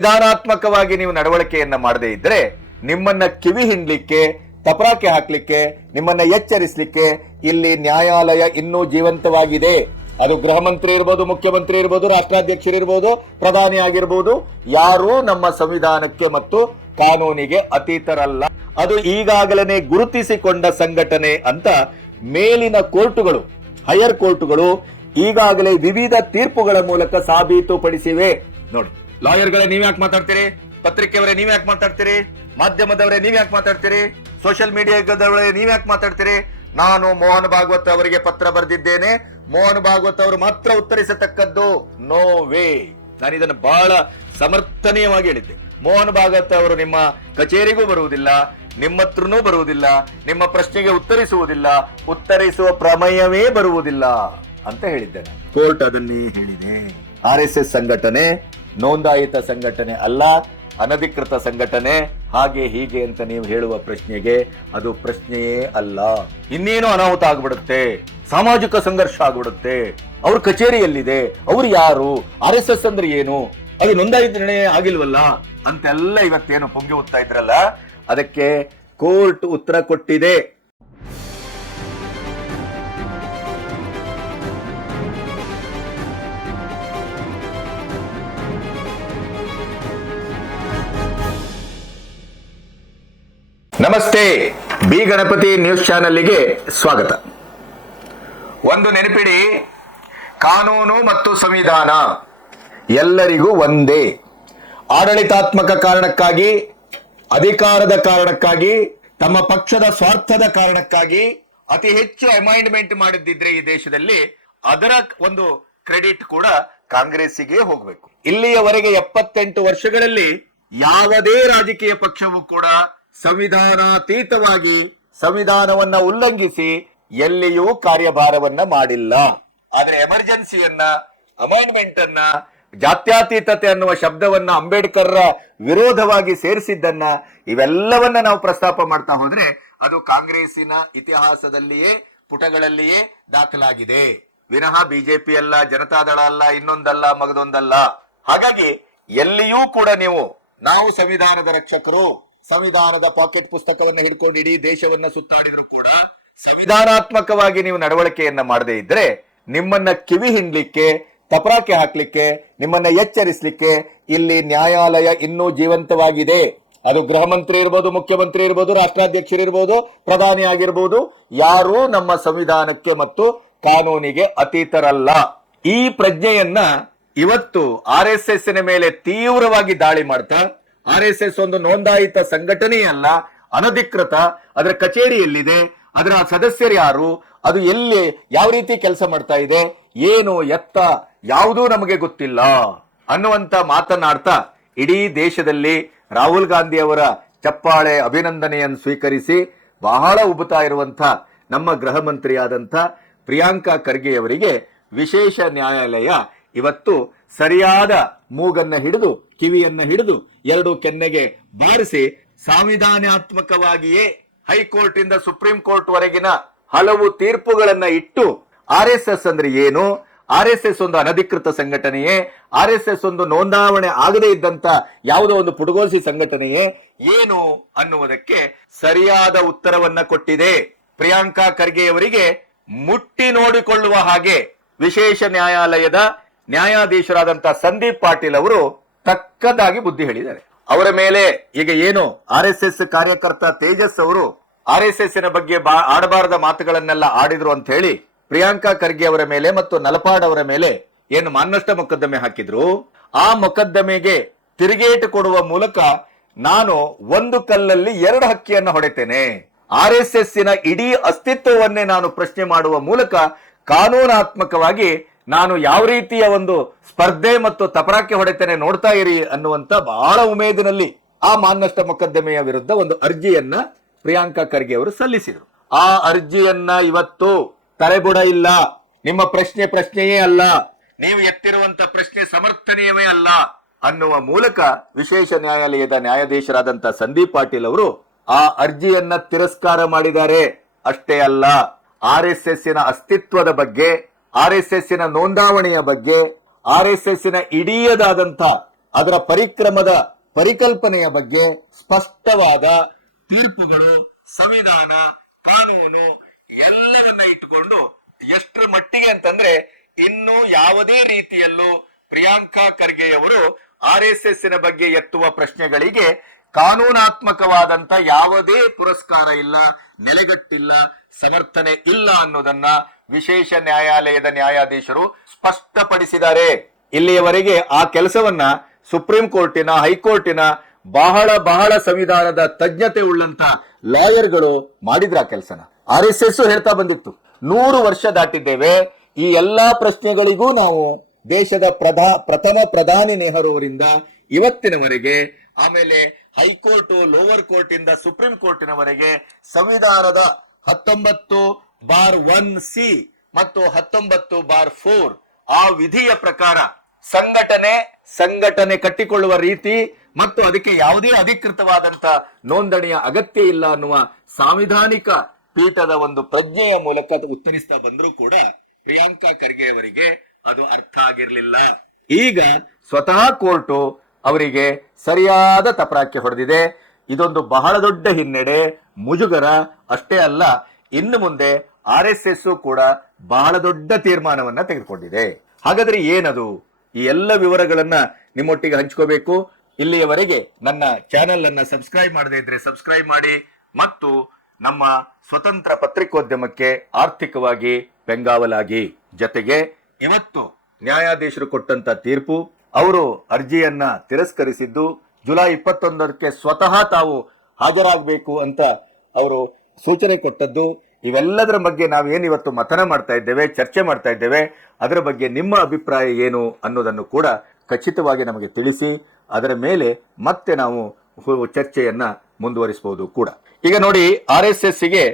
ವಿಧಾನಾತ್ಮಕವಾಗಿ ನೀವು ನಡವಳಿಕೆಯನ್ನ ಮಾಡದೇ ಇದ್ರೆ ನಿಮ್ಮನ್ನ ಕಿವಿ ಹಿಂಡ್ಲಿಕ್ಕೆ, ತಪರಾಕೆ ಹಾಕ್ಲಿಕ್ಕೆ, ನಿಮ್ಮನ್ನ ಎಚ್ಚರಿಸಲಿಕ್ಕೆ ಇಲ್ಲಿ ನ್ಯಾಯಾಲಯ ಇನ್ನೂ ಜೀವಂತವಾಗಿದೆ. ಅದು ಗೃಹ ಮಂತ್ರಿ ಇರ್ಬೋದು, ಮುಖ್ಯಮಂತ್ರಿ ಇರ್ಬೋದು, ರಾಷ್ಟ್ರಾಧ್ಯಕ್ಷರಿರ್ಬೋದು, ಪ್ರಧಾನಿ ಆಗಿರ್ಬೋದು, ಯಾರೂ ನಮ್ಮ ಸಂವಿಧಾನಕ್ಕೆ ಮತ್ತು ಕಾನೂನಿಗೆ ಅತೀತರಲ್ಲ. ಅದು ಈಗಾಗಲೇ ಗುರುತಿಸಿಕೊಂಡ ಸಂಘಟನೆ ಅಂತ ಮೇಲಿನ ಕೋರ್ಟುಗಳು, ಹೈಯರ್ ಕೋರ್ಟುಗಳು ಈಗಾಗಲೇ ವಿವಿಧ ತೀರ್ಪುಗಳ ಮೂಲಕ ಸಾಬೀತುಪಡಿಸಿವೆ. ನೋಡಿ, ಲಾಯರ್ಗಳೇ ನೀವ್ಯಾಕೆ ಮಾತಾಡ್ತೀರಿ? ಪತ್ರಿಕೆಯವರೇ ನೀವ್ಯಾಕೆ ಮಾತಾಡ್ತೀರಿ? ಮಾಧ್ಯಮದವರೇ ನೀವ್ಯಾಕೆ ಮಾತಾಡ್ತೀರಿ? ಸೋಷಿಯಲ್ ಮೀಡಿಯಾದವರೇ ನೀವ್ಯಾಕೆ ಮಾತಾಡ್ತೀರಿ? ನಾನು ಮೋಹನ್ ಭಾಗವತ್ ಅವರಿಗೆ ಪತ್ರ ಬರೆದಿದ್ದೇನೆ, ಮೋಹನ್ ಭಾಗವತ್ ಅವರು ಮಾತ್ರ ಉತ್ತರಿಸತಕ್ಕದ್ದು. No way. ನಾನು ಇದನ್ನು ಬಹಳ ಸಮರ್ಥನೀಯವಾಗಿ ಹೇಳಿದ್ದೆ. ಮೋಹನ್ ಭಾಗವತ್ ಅವರು ನಿಮ್ಮ ಕಚೇರಿಗೂ ಬರುವುದಿಲ್ಲ, ನಿಮ್ಮ ಹತ್ರನೂ ಬರುವುದಿಲ್ಲ, ನಿಮ್ಮ ಪ್ರಶ್ನೆಗೆ ಉತ್ತರಿಸುವುದಿಲ್ಲ, ಉತ್ತರಿಸುವ ಪ್ರಮೇಯವೇ ಬರುವುದಿಲ್ಲ ಅಂತ ಹೇಳಿದ್ದೇನೆ. ಕೋರ್ಟ್ ಅದನ್ನೇ ಹೇಳಿದೆ. RSS ಸಂಘಟನೆ ನೋಂದಾಯಿತ ಸಂಘಟನೆ ಅಲ್ಲ, ಅನಧಿಕೃತ ಸಂಘಟನೆ, ಹಾಗೆ ಹೀಗೆ ಅಂತ ನೀವು ಹೇಳುವ ಪ್ರಶ್ನೆಗೆ ಅದು ಪ್ರಶ್ನೆಯೇ ಅಲ್ಲ. ಇನ್ನೇನು ಅನಾಹುತ ಆಗ್ಬಿಡುತ್ತೆ, ಸಾಮಾಜಿಕ ಸಂಘರ್ಷ ಆಗ್ಬಿಡುತ್ತೆ. ಅವ್ರ ಕಚೇರಿಯಲ್ಲಿದೆ, ಅವ್ರು ಯಾರು, RSS ಅಂದ್ರೆ ಏನು, ಅದು ನೋಂದಾಯಿತ ಆಗಿಲ್ವಲ್ಲ ಅಂತೆಲ್ಲ ಇವತ್ತೇನು ಪೊಂಗಿ ಹೋಗ್ತಾ ಇದ್ರಲ್ಲ, ಅದಕ್ಕೆ ಕೋರ್ಟ್ ಉತ್ತರ ಕೊಟ್ಟಿದೆ. ನಮಸ್ತೆ, ಬಿ ಗಣಪತಿ ನ್ಯೂಸ್ ಚಾನೆಲ್ಗೆ ಸ್ವಾಗತ. ಒಂದು ನೆನಪಿಡಿ, ಕಾನೂನು ಮತ್ತು ಸಂವಿಧಾನ ಎಲ್ಲರಿಗೂ ಒಂದೇ. ಆಡಳಿತಾತ್ಮಕ ಕಾರಣಕ್ಕಾಗಿ, ಅಧಿಕಾರದ ಕಾರಣಕ್ಕಾಗಿ, ತಮ್ಮ ಪಕ್ಷದ ಸ್ವಾರ್ಥದ ಕಾರಣಕ್ಕಾಗಿ ಅತಿ ಹೆಚ್ಚು ಅಮೈಂಡ್ಮೆಂಟ್ ಮಾಡಿದ್ದಿದ್ರೆ ಈ ದೇಶದಲ್ಲಿ ಅದರ ಒಂದು ಕ್ರೆಡಿಟ್ ಕೂಡ ಕಾಂಗ್ರೆಸ್ಸಿಗೆ ಹೋಗಬೇಕು. ಇಲ್ಲಿಯವರೆಗೆ 78 ವರ್ಷಗಳಲ್ಲಿ ಯಾವುದೇ ರಾಜಕೀಯ ಪಕ್ಷವೂ ಕೂಡ ಸಂವಿಧಾನಾತೀತವಾಗಿ ಸಂವಿಧಾನವನ್ನ ಉಲ್ಲಂಘಿಸಿ ಎಲ್ಲಿಯೂ ಕಾರ್ಯಭಾರವನ್ನ ಮಾಡಿಲ್ಲ. ಆದ್ರೆ ಎಮರ್ಜೆನ್ಸಿಯನ್ನ, ಅಮೈಂಡ್ಮೆಂಟ್ ಅನ್ನ, ಜಾತ್ಯತೀತತೆ ಅನ್ನುವ ಶಬ್ದವನ್ನ ಅಂಬೇಡ್ಕರ್ ವಿರೋಧವಾಗಿ ಸೇರಿಸಿದ್ದನ್ನ, ಇವೆಲ್ಲವನ್ನ ನಾವು ಪ್ರಸ್ತಾಪ ಮಾಡ್ತಾ ಹೋದ್ರೆ ಅದು ಕಾಂಗ್ರೆಸ್ಸಿನ ಇತಿಹಾಸದಲ್ಲಿಯೇ, ಪುಟಗಳಲ್ಲಿಯೇ ದಾಖಲಾಗಿದೆ ವಿನಃ ಬಿಜೆಪಿ ಅಲ್ಲ, ಜನತಾದಳ ಅಲ್ಲ, ಇನ್ನೊಂದಲ್ಲ, ಮಗದೊಂದಲ್ಲ. ಹಾಗಾಗಿ ಎಲ್ಲಿಯೂ ಕೂಡ ನಾವು ಸಂವಿಧಾನದ ರಕ್ಷಕರು, ಸಂವಿಧಾನದ ಪಾಕೆಟ್ ಪುಸ್ತಕವನ್ನ ಹಿಡ್ಕೊಂಡು ಇಡೀ ದೇಶವನ್ನ ಸುತ್ತಾಡಿದ್ರು ಕೂಡ ಸಂವಿಧಾನಾತ್ಮಕವಾಗಿ ನೀವು ನಡವಳಿಕೆಯನ್ನ ಮಾಡದೇ ಇದ್ರೆ ನಿಮ್ಮನ್ನ ಕಿವಿ ಹಿಂಡ್ಲಿಕ್ಕೆ, ತಪರಾಕೆ ಹಾಕ್ಲಿಕ್ಕೆ, ನಿಮ್ಮನ್ನ ಎಚ್ಚರಿಸಲಿಕ್ಕೆ ಇಲ್ಲಿ ನ್ಯಾಯಾಲಯ ಇನ್ನೂ ಜೀವಂತವಾಗಿದೆ. ಅದು ಗೃಹ ಮಂತ್ರಿ ಇರ್ಬೋದು, ಮುಖ್ಯಮಂತ್ರಿ ಇರ್ಬೋದು, ರಾಷ್ಟ್ರಾಧ್ಯಕ್ಷರಿರ್ಬೋದು, ಪ್ರಧಾನಿ ಆಗಿರ್ಬೋದು, ಯಾರೂ ನಮ್ಮ ಸಂವಿಧಾನಕ್ಕೆ ಮತ್ತು ಕಾನೂನಿಗೆ ಅತೀತರಲ್ಲ. ಈ ಪ್ರಜ್ಞೆಯನ್ನ ಇವತ್ತು RSS ಮೇಲೆ ತೀವ್ರವಾಗಿ ದಾಳಿ ಮಾಡ್ತಾ, RSS ಒಂದು ನೋಂದಾಯಿತ ಸಂಘಟನೆಯಲ್ಲ, ಅನಧಿಕೃತ, ಅದರ ಕಚೇರಿಯಲ್ಲಿದೆ, ಅದರ ಸದಸ್ಯರು ಯಾರು, ಅದು ಎಲ್ಲಿ ಯಾವ ರೀತಿ ಕೆಲಸ ಮಾಡ್ತಾ ಇದೆ, ಏನು ಎತ್ತ ಯಾವುದೂ ನಮಗೆ ಗೊತ್ತಿಲ್ಲ ಅನ್ನುವಂತ ಮಾತನಾಡ್ತಾ ಇಡೀ ದೇಶದಲ್ಲಿ ರಾಹುಲ್ ಗಾಂಧಿ ಅವರ ಚಪ್ಪಾಳೆ ಅಭಿನಂದನೆಯನ್ನು ಸ್ವೀಕರಿಸಿ ಬಹಳ ಉಬುತ್ತಾ ಇರುವಂತ ನಮ್ಮ ಗೃಹ ಮಂತ್ರಿಯಾದಂಥ ಪ್ರಿಯಾಂಕಾ ಖರ್ಗೆ ಅವರಿಗೆ ವಿಶೇಷ ನ್ಯಾಯಾಲಯ ಇವತ್ತು ಸರಿಯಾದ ಮೂಗನ್ನ ಹಿಡಿದು, ಕಿವಿಯನ್ನ ಹಿಡಿದು, ಎರಡು ಕೆನ್ನೆಗೆ ಬಾರಿಸಿ ಸಂವಿಧಾನಾತ್ಮಕವಾಗಿಯೇ ಹೈಕೋರ್ಟ್ ಇಂದ ಸುಪ್ರೀಂ ಕೋರ್ಟ್ ವರೆಗಿನ ಹಲವು ತೀರ್ಪುಗಳನ್ನ ಇಟ್ಟು RSS ಅಂದ್ರೆ ಏನು, RSS ಒಂದು ಅನಧಿಕೃತ ಸಂಘಟನೆಯೇ, RSS ಒಂದು ನೋಂದಾವಣೆ ಆಗದೇ ಇದ್ದಂತ ಯಾವುದೋ ಒಂದು ಪುಟಗೋಸಿ ಸಂಘಟನೆಯೇ ಏನು ಅನ್ನುವುದಕ್ಕೆ ಸರಿಯಾದ ಉತ್ತರವನ್ನ ಕೊಟ್ಟಿದೆ. ಪ್ರಿಯಾಂಕಾ ಖರ್ಗೆ ಅವರಿಗೆ ಮುಟ್ಟಿ ನೋಡಿಕೊಳ್ಳುವ ಹಾಗೆ ವಿಶೇಷ ನ್ಯಾಯಾಲಯದ ನ್ಯಾಯಾಧೀಶರಾದಂತ ಸಂದೀಪ್ ಪಾಟೀಲ್ ಅವರು ತಕ್ಕದಾಗಿ ಬುದ್ಧಿ ಹೇಳಿದ್ದಾರೆ. ಅವರ ಮೇಲೆ ಈಗ ಏನು RSS ಕಾರ್ಯಕರ್ತ ತೇಜಸ್ ಅವರು RSS ಬಗ್ಗೆ ಆಡಬಾರದ ಮಾತುಗಳನ್ನೆಲ್ಲ ಆಡಿದ್ರು ಅಂತ ಹೇಳಿ ಪ್ರಿಯಾಂಕಾ ಖರ್ಗೆ ಅವರ ಮೇಲೆ ಮತ್ತು ನಲಪಾಡ್ ಅವರ ಮೇಲೆ ಏನು ಮಾನನಷ್ಟ ಮೊಕದ್ದಮೆ ಹಾಕಿದ್ರು, ಆ ಮೊಕದ್ದಮೆಗೆ ತಿರುಗೇಟು ಕೊಡುವ ಮೂಲಕ ನಾನು ಒಂದು ಕಲ್ಲಲ್ಲಿ ಎರಡು ಹಕ್ಕಿಯನ್ನ ಹೊಡೆತೇನೆ, RSS ಇಡೀ ಅಸ್ತಿತ್ವವನ್ನೇ ನಾನು ಪ್ರಶ್ನೆ ಮಾಡುವ ಮೂಲಕ ಕಾನೂನಾತ್ಮಕವಾಗಿ ನಾನು ಯಾವ ರೀತಿಯ ಒಂದು ಸ್ಪರ್ಧೆ ಮತ್ತು ತಪರಾಕೆ ಹೊಡೆತೇನೆ ನೋಡ್ತಾ ಇರಿ ಅನ್ನುವಂತ ಬಹಳ ಉಮೇದಿನಲ್ಲಿ ಆ ಮಾನನಷ್ಟ ಮೊಕದ್ದಮೆಯ ವಿರುದ್ಧ ಒಂದು ಅರ್ಜಿಯನ್ನ ಪ್ರಿಯಾಂಕಾ ಖರ್ಗೆ ಅವರು ಸಲ್ಲಿಸಿದರು. ಆ ಅರ್ಜಿಯನ್ನ ಇವತ್ತು ತಲೆಬುಡ ಇಲ್ಲ, ನಿಮ್ಮ ಪ್ರಶ್ನೆಯೇ ಅಲ್ಲ, ನೀವು ಎತ್ತಿರುವಂತ ಪ್ರಶ್ನೆ ಸಮರ್ಥನೀಯವೇ ಅಲ್ಲ ಅನ್ನುವ ಮೂಲಕ ವಿಶೇಷ ನ್ಯಾಯಾಲಯದ ನ್ಯಾಯಾಧೀಶರಾದಂತ ಸಂದೀಪ್ ಪಾಟೀಲ್ ಅವರು ಆ ಅರ್ಜಿಯನ್ನ ತಿರಸ್ಕಾರ ಮಾಡಿದ್ದಾರೆ. ಅಷ್ಟೇ ಅಲ್ಲ, RSS ಅಸ್ತಿತ್ವದ ಬಗ್ಗೆ, RSS ನೋಂದಾವಣೆಯ ಬಗ್ಗೆ, RSS ಇಡೀಯದಾದಂಥ ಅದರ ಪರಿಕ್ರಮದ ಪರಿಕಲ್ಪನೆಯ ಬಗ್ಗೆ ಸ್ಪಷ್ಟವಾದ ತೀರ್ಪುಗಳು, ಸಂವಿಧಾನ, ಕಾನೂನು ಎಲ್ಲವನ್ನ ಇಟ್ಟುಕೊಂಡು ಎಷ್ಟರ ಮಟ್ಟಿಗೆ ಅಂತಂದ್ರೆ ಇನ್ನು ಯಾವುದೇ ರೀತಿಯಲ್ಲೂ ಪ್ರಿಯಾಂಕಾ ಖರ್ಗೆಯವರು RSS ಬಗ್ಗೆ ಎತ್ತುವ ಪ್ರಶ್ನೆಗಳಿಗೆ ಕಾನೂನಾತ್ಮಕವಾದಂತ ಯಾವುದೇ ಪುರಸ್ಕಾರ ಇಲ್ಲ, ನೆಲೆಗಟ್ಟಿಲ್ಲ, ಸಮರ್ಥನೆ ಇಲ್ಲ ಅನ್ನೋದನ್ನ ವಿಶೇಷ ನ್ಯಾಯಾಲಯದ ನ್ಯಾಯಾಧೀಶರು ಸ್ಪಷ್ಟಪಡಿಸಿದ್ದಾರೆ. ಇಲ್ಲಿಯವರೆಗೆ ಆ ಕೆಲಸವನ್ನ ಸುಪ್ರೀಂ ಕೋರ್ಟಿನ, ಹೈಕೋರ್ಟಿನ ಬಹಳ ಸಂವಿಧಾನದ ತಜ್ಞತೆ ಉಳ್ಳಂತ ಲಾಯರ್ಗಳು ಮಾಡಿದ್ರ ಕೆಲಸನ. RSS ಹೇಳ್ತಾ ಬಂದಿತ್ತು 100 ವರ್ಷ ದಾಟಿದ್ದೇವೆ, ಈ ಎಲ್ಲಾ ಪ್ರಶ್ನೆಗಳಿಗೂ ನಾವು ದೇಶದ ಪ್ರಥಮ ಪ್ರಧಾನಿ ನೆಹರು ಅವರಿಂದ ಇವತ್ತಿನವರೆಗೆ, ಆಮೇಲೆ ಹೈಕೋರ್ಟ್, ಲೋವರ್ ಕೋರ್ಟ್ ಇಂದ ಸುಪ್ರೀಂ ಕೋರ್ಟಿನವರೆಗೆ ಸಂವಿಧಾನದ 19/1C ಮತ್ತು 19/4 ಆ ವಿಧಿಯ ಪ್ರಕಾರ ಸಂಘಟನೆ ಕಟ್ಟಿಕೊಳ್ಳುವ ರೀತಿ ಮತ್ತು ಅದಕ್ಕೆ ಯಾವುದೇ ಅಧಿಕೃತವಾದಂತ ನೋಂದಣಿಯ ಅಗತ್ಯ ಇಲ್ಲ ಅನ್ನುವ ಸಾಂವಿಧಾನಿಕ ಪೀಠದ ಒಂದು ಪ್ರಜ್ಞೆಯ ಮೂಲಕ ಉತ್ತರಿಸ್ತಾ ಬಂದರೂ ಕೂಡ ಪ್ರಿಯಾಂಕಾ ಖರ್ಗೆ ಅವರಿಗೆ ಅದು ಅರ್ಥ ಆಗಿರಲಿಲ್ಲ. ಈಗ ಸ್ವತಃ ಕೋರ್ಟು ಅವರಿಗೆ ಸರಿಯಾದ ತಪರಾಕ್ಕೆ ಹೊಡೆದಿದೆ. ಇದೊಂದು ಬಹಳ ದೊಡ್ಡ ಹಿನ್ನಡೆ, ಮುಜುಗರ ಅಷ್ಟೇ ಅಲ್ಲ, ಇನ್ನು ಮುಂದೆ RSS ಕೂಡ ಬಹಳ ದೊಡ್ಡ ತೀರ್ಮಾನವನ್ನ ತೆಗೆದುಕೊಂಡಿದೆ. ಹಾಗಾದ್ರೆ ಏನದು? ಈ ಎಲ್ಲ ವಿವರಗಳನ್ನ ನಿಮ್ಮೊಟ್ಟಿಗೆ ಹಂಚ್ಕೋಬೇಕು. ಇಲ್ಲಿಯವರೆಗೆ ನನ್ನ ಚಾನೆಲ್ ಅನ್ನ ಸಬ್ಸ್ಕ್ರೈಬ್ ಮಾಡದೇ ಇದ್ರೆ ಸಬ್ಸ್ಕ್ರೈಬ್ ಮಾಡಿ ಮತ್ತು ನಮ್ಮ ಸ್ವತಂತ್ರ ಪತ್ರಿಕೋದ್ಯಮಕ್ಕೆ ಆರ್ಥಿಕವಾಗಿ ಬೆಂಗಾವಲಾಗಿ. ಜೊತೆಗೆ ಇವತ್ತು ನ್ಯಾಯಾಧೀಶರು ಕೊಟ್ಟಂತ ತೀರ್ಪು, ಅವರು ಅರ್ಜಿಯನ್ನ ತಿರಸ್ಕರಿಸಿದ್ದು, ಜುಲೈ 21ಕ್ಕೆ ಸ್ವತಃ ತಾವು ಹಾಜರಾಗಬೇಕು ಅಂತ ಅವರು ಸೂಚನೆ ಕೊಟ್ಟದ್ದು, ಇವೆಲ್ಲದರ ಬಗ್ಗೆ ನಾವೇನು ಇವತ್ತು ಮಥನ ಮಾಡ್ತಾ ಇದ್ದೇವೆ, ಚರ್ಚೆ ಮಾಡ್ತಾ ಇದ್ದೇವೆ, ಅದರ ಬಗ್ಗೆ ನಿಮ್ಮ ಅಭಿಪ್ರಾಯ ಏನು ಅನ್ನೋದನ್ನು ಕೂಡ ಖಚಿತವಾಗಿ ನಮಗೆ ತಿಳಿಸಿ. ಅದರ ಮೇಲೆ ಮತ್ತೆ ನಾವು ಚರ್ಚೆಯನ್ನ ಮುಂದುವರಿಸಬಹುದು ಕೂಡ. ಈಗ ನೋಡಿ, RSSಗೆ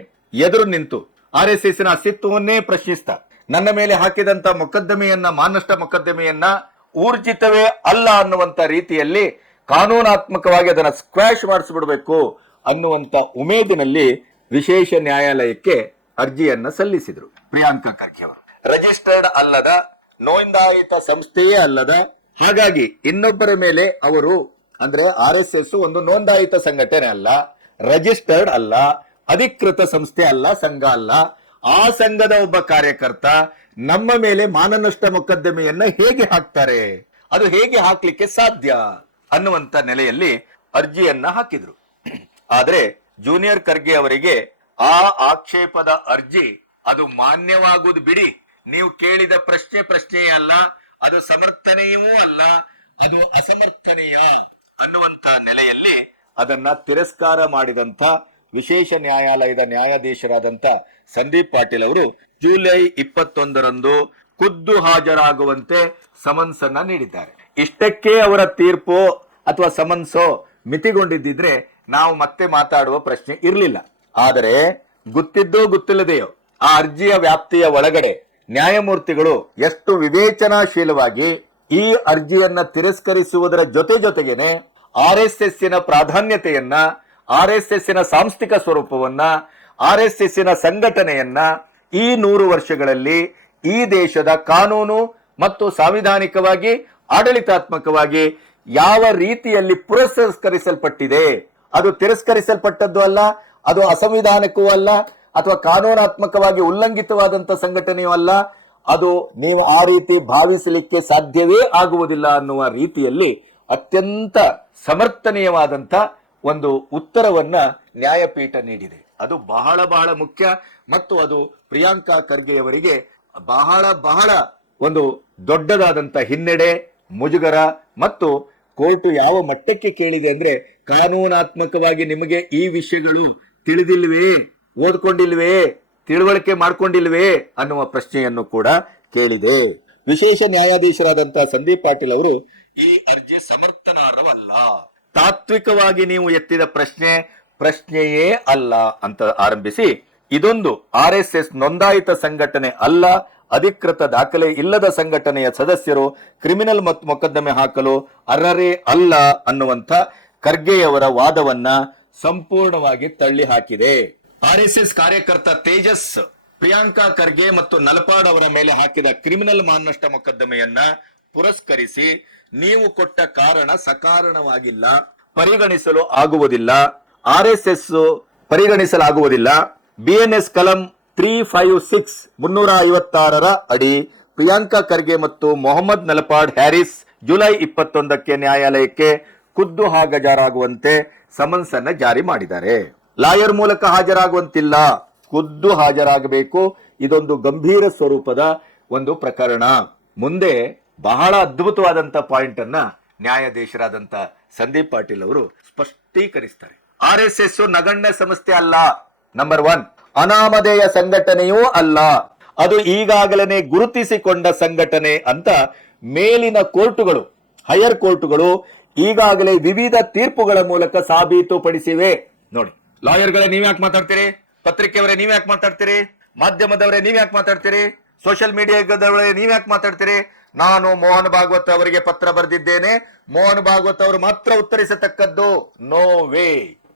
ಎದುರು ನಿಂತು RSS ನ ಅಸ್ತಿತ್ವವನ್ನೇ ಪ್ರಶ್ನಿಸ್ತಾ ನನ್ನ ಮೇಲೆ ಹಾಕಿದಂತ ಮೊಕದ್ದಮೆಯನ್ನ, ಮಾನನಷ್ಟ ಮೊಕದ್ದಮೆಯನ್ನ ಊರ್ಜಿತವೇ ಅಲ್ಲ ಅನ್ನುವಂತ ರೀತಿಯಲ್ಲಿ ಕಾನೂನಾತ್ಮಕವಾಗಿ ಅದನ್ನ ಸ್ಕ್ವಾಶ್ ಮಾಡಿಸ್ಬಿಡ್ಬೇಕು ಅನ್ನುವಂತ ಉಮೇದಿನಲ್ಲಿ ವಿಶೇಷ ನ್ಯಾಯಾಲಯಕ್ಕೆ ಅರ್ಜಿಯನ್ನ ಸಲ್ಲಿಸಿದ್ರು ಪ್ರಿಯಾಂಕಾ ಖರ್ಗೆ ಅವರು. ರಿಜಿಸ್ಟರ್ಡ್ ಅಲ್ಲದ, ನೋಂದಾಯಿತ ಸಂಸ್ಥೆಯೇ ಅಲ್ಲದ, ಹಾಗಾಗಿ ಇನ್ನೊಬ್ಬರ ಮೇಲೆ ಅವರು, ಅಂದ್ರೆ RSS ಒಂದು ನೋಂದಾಯಿತ ಸಂಘಟನೆ ಅಲ್ಲ, ರಿಜಿಸ್ಟರ್ಡ್ ಅಲ್ಲ, ಅಧಿಕೃತ ಸಂಸ್ಥೆ ಅಲ್ಲ, ಸಂಘ ಅಲ್ಲ. ಆ ಸಂಘದ ಒಬ್ಬ ಕಾರ್ಯಕರ್ತ ನಮ್ಮ ಮೇಲೆ ಮಾನನಷ್ಟ ಮೊಕದ್ದಮೆಯನ್ನ ಹೇಗೆ ಹಾಕ್ತಾರೆ, ಅದು ಹೇಗೆ ಹಾಕ್ಲಿಕ್ಕೆ ಸಾಧ್ಯ ಅನ್ನುವಂತ ನೆಲೆಯಲ್ಲಿ ಅರ್ಜಿಯನ್ನ ಹಾಕಿದ್ರು. ಆದ್ರೆ ಜೂನಿಯರ್ ಖರ್ಗೆ ಅವರಿಗೆ ಆ ಆಕ್ಷೇಪದ ಅರ್ಜಿ ಅದು ಮಾನ್ಯವಾಗುವುದು ಬಿಡಿ, ನೀವು ಕೇಳಿದ ಪ್ರಶ್ನೆಯೇ ಅಲ್ಲ, ಅದು ಸಮರ್ಥನೆಯೂ ಅಲ್ಲ, ಅದು ಅಸಮರ್ಥನೀಯ ಅನ್ನುವಂತ ನೆಲೆಯಲ್ಲಿ ಅದನ್ನ ತಿರಸ್ಕಾರ ಮಾಡಿದಂತ ವಿಶೇಷ ನ್ಯಾಯಾಲಯದ ನ್ಯಾಯಾಧೀಶರಾದಂತ ಸಂದೀಪ್ ಪಾಟೀಲ್ ಅವರು ಜುಲೈ 21ರಂದು ಖುದ್ದು ಹಾಜರಾಗುವಂತೆ ಸಮನ್ಸ್ ಅನ್ನ ನೀಡಿದ್ದಾರೆ. ಇಷ್ಟಕ್ಕೆ ಅವರ ತೀರ್ಪು ಅಥವಾ ಸಮನ್ಸೋ ಮಿತಿಗೊಂಡಿದ್ದಿದ್ರೆ ನಾವು ಮತ್ತೆ ಮಾತಾಡುವ ಪ್ರಶ್ನೆ ಇರಲಿಲ್ಲ. ಆದರೆ ಗೊತ್ತಿದ್ದೋ ಗೊತ್ತಿಲ್ಲದೆಯೋ ಆ ಅರ್ಜಿಯ ವ್ಯಾಪ್ತಿಯ ಒಳಗಡೆ ನ್ಯಾಯಮೂರ್ತಿಗಳು ಎಷ್ಟು ವಿವೇಚನಾಶೀಲವಾಗಿ ಈ ಅರ್ಜಿಯನ್ನ ತಿರಸ್ಕರಿಸುವುದರ ಜೊತೆಗೇನೆ RSSನ ಪ್ರಾಧಾನ್ಯತೆಯನ್ನ, RSSನ ಸಾಂಸ್ಥಿಕ ಸ್ವರೂಪವನ್ನ, RSSನ ಸಂಘಟನೆಯನ್ನ ಈ 100 ವರ್ಷಗಳಲ್ಲಿ ಈ ದೇಶದ ಕಾನೂನು ಮತ್ತು ಸಾಂವಿಧಾನಿಕವಾಗಿ, ಆಡಳಿತಾತ್ಮಕವಾಗಿ ಯಾವ ರೀತಿಯಲ್ಲಿ ಪುರಸ್ಕರಿಸಲ್ಪಟ್ಟಿದೆ, ಅದು ತಿರಸ್ಕರಿಸಲ್ಪಟ್ಟದ್ದು ಅಲ್ಲ, ಅದು ಅಸಂವಿಧಾನಿಕವೂ ಅಲ್ಲ, ಅಥವಾ ಕಾನೂನಾತ್ಮಕವಾಗಿ ಉಲ್ಲಂಘಿತವಾದಂತ ಸಂಘಟನೆಯೂ ಅಲ್ಲ, ಅದು ನೀವು ಆ ರೀತಿ ಭಾವಿಸಲಿಕ್ಕೆ ಸಾಧ್ಯವೇ ಆಗುವುದಿಲ್ಲ ಅನ್ನುವ ರೀತಿಯಲ್ಲಿ ಅತ್ಯಂತ ಸಮರ್ಥನೀಯವಾದಂತ ಒಂದು ಉತ್ತರವನ್ನ ನ್ಯಾಯಪೀಠ ನೀಡಿದೆ. ಅದು ಬಹಳ ಮುಖ್ಯ ಮತ್ತು ಅದು ಪ್ರಿಯಾಂಕಾ ಖರ್ಗೆ ಅವರಿಗೆ ಬಹಳ ಒಂದು ದೊಡ್ಡದಾದಂತ ಹಿನ್ನಡೆ, ಮುಜುಗರ. ಮತ್ತು ಕೋರ್ಟ್ ಯಾವ ಮಟ್ಟಕ್ಕೆ ಕೇಳಿದೆ ಅಂದ್ರೆ, ಕಾನೂನಾತ್ಮಕವಾಗಿ ನಿಮಗೆ ಈ ವಿಷಯಗಳು ತಿಳಿದಿಲ್ವೇ, ಓದ್ಕೊಂಡಿಲ್ವೇ, ತಿಳುವಳಿಕೆ ಮಾಡ್ಕೊಂಡಿಲ್ವೇ ಅನ್ನುವ ಪ್ರಶ್ನೆಯನ್ನು ಕೂಡ ಕೇಳಿದೆ. ವಿಶೇಷ ನ್ಯಾಯಾಧೀಶರಾದಂತಹ ಸಂದೀಪ್ ಪಾಟೀಲ್ ಅವರು ಈ ಅರ್ಜಿ ಸಮರ್ಥನಾರ್ಹವಲ್ಲ, ತಾತ್ವಿಕವಾಗಿ ನೀವು ಎತ್ತಿದ ಪ್ರಶ್ನೆಯೇ ಅಲ್ಲ ಅಂತ ಆರಂಭಿಸಿ, ಇದೊಂದು RSS ನೋಂದಾಯಿತ ಸಂಘಟನೆ ಅಲ್ಲ, ಅಧಿಕೃತ ದಾಖಲೆ ಇಲ್ಲದ ಸಂಘಟನೆಯ ಸದಸ್ಯರು ಕ್ರಿಮಿನಲ್ ಮೊಕದ್ದಮೆ ಹಾಕಲು ಅರ್ಹರೇ ಅಲ್ಲ ಅನ್ನುವಂಥ ಖರ್ಗೆಯವರ ವಾದವನ್ನ ಸಂಪೂರ್ಣವಾಗಿ ತಳ್ಳಿ ಹಾಕಿದೆ. RSS ಕಾರ್ಯಕರ್ತ ತೇಜಸ್ ಪ್ರಿಯಾಂಕಾ ಖರ್ಗೆ ಮತ್ತು ನಲಪಾಡ್ ಅವರ ಮೇಲೆ ಹಾಕಿದ ಕ್ರಿಮಿನಲ್ ಮಾನನಷ್ಟ ಮೊಕದ್ದಮೆಯನ್ನ ಪುರಸ್ಕರಿಸಿ ನೀವು ಕೊಟ್ಟ ಕಾರಣ ಸಕಾರಣವಾಗಿಲ್ಲ, ಪರಿಗಣಿಸಲು ಆಗುವುದಿಲ್ಲ, RSS ಪರಿಗಣಿಸಲಾಗುವುದಿಲ್ಲ. BNS ಕಲಂ 356 356 ಅಡಿ ಪ್ರಿಯಾಂಕಾ ಖರ್ಗೆ ಮತ್ತು ಮೊಹಮ್ಮದ್ ನಲಪಾಡ್ ಹ್ಯಾರಿಸ್ ಜುಲೈ 21ಕ್ಕೆ ನ್ಯಾಯಾಲಯಕ್ಕೆ ಖುದ್ದು ಹಾಜರಾಗುವಂತೆ ಸಮನ್ಸ್ ಅನ್ನ ಜಾರಿ ಮಾಡಿದ್ದಾರೆ. ಲಾಯರ್ ಮೂಲಕ ಹಾಜರಾಗುವಂತಿಲ್ಲ, ಖುದ್ದು ಹಾಜರಾಗಬೇಕು. ಇದೊಂದು ಗಂಭೀರ ಸ್ವರೂಪದ ಒಂದು ಪ್ರಕರಣ. ಮುಂದೆ ಬಹಳ ಅದ್ಭುತವಾದಂತ ಪಾಯಿಂಟ್ ಅನ್ನ ನ್ಯಾಯಾಧೀಶರಾದಂತ ಸಂದೀಪ್ ಪಾಟೀಲ್ ಅವರು ಸ್ಪಷ್ಟೀಕರಿಸ್ತಾರೆ. RSS ನಗಣ್ಯ ಸಂಸ್ಥೆ ಅಲ್ಲ. ನಂಬರ್ 1, ಅನಾಮಧೇಯ ಸಂಘಟನೆಯೂ ಅಲ್ಲ. ಅದು ಈಗಾಗಲೇ ಗುರುತಿಸಿಕೊಂಡ ಸಂಘಟನೆ ಅಂತ ಮೇಲಿನ ಕೋರ್ಟುಗಳು, ಹೈಯರ್ ಕೋರ್ಟುಗಳು ಈಗಾಗಲೇ ವಿವಿಧ ತೀರ್ಪುಗಳ ಮೂಲಕ ಸಾಬೀತುಪಡಿಸಿವೆ. ನೋಡಿ, ಲಾಯರ್ಗಳೇ ನೀವ್ಯಾಕೆ ಮಾತಾಡ್ತೀರಿ? ಪತ್ರಿಕೆಯವರೇ ನೀವ್ಯಾಕೆ ಮಾತಾಡ್ತೀರಿ? ಮಾಧ್ಯಮದವರೇ ನೀವ್ಯಾಕೆ ಮಾತಾಡ್ತೀರಿ? ಸೋಷಿಯಲ್ ಮೀಡಿಯಾದವರೇ ನೀವ್ಯಾಕೆ ಮಾತಾಡ್ತೀರಿ? ನಾನು ಮೋಹನ್ ಭಾಗವತ್ ಅವರಿಗೆ ಪತ್ರ ಬರೆದಿದ್ದೇನೆ, ಮೋಹನ್ ಭಾಗವತ್ ಅವರು ಮಾತ್ರ ಉತ್ತರಿಸತಕ್ಕದ್ದು. No way.